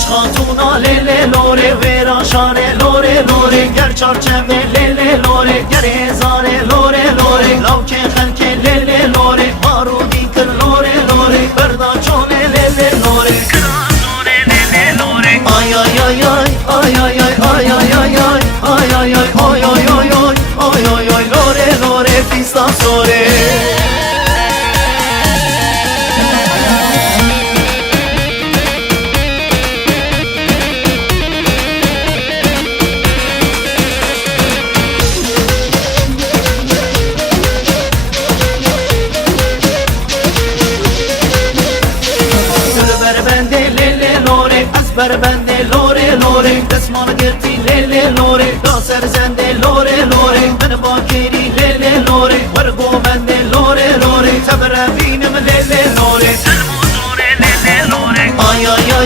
Geç hatuna lele lore vera şare lore lore ger çarçeve lele lore ger ezare lore lore lavke halke lele lore marudi kır lore lore berda çone lele lore kırasone lele lore ay ay ay ay ay ay ay ay ay ay ay ay ay ay ay ay ay ay ay lore lore fistan sore. Bende lore lore desman girti lele lore da serzende lore lore ben bakeri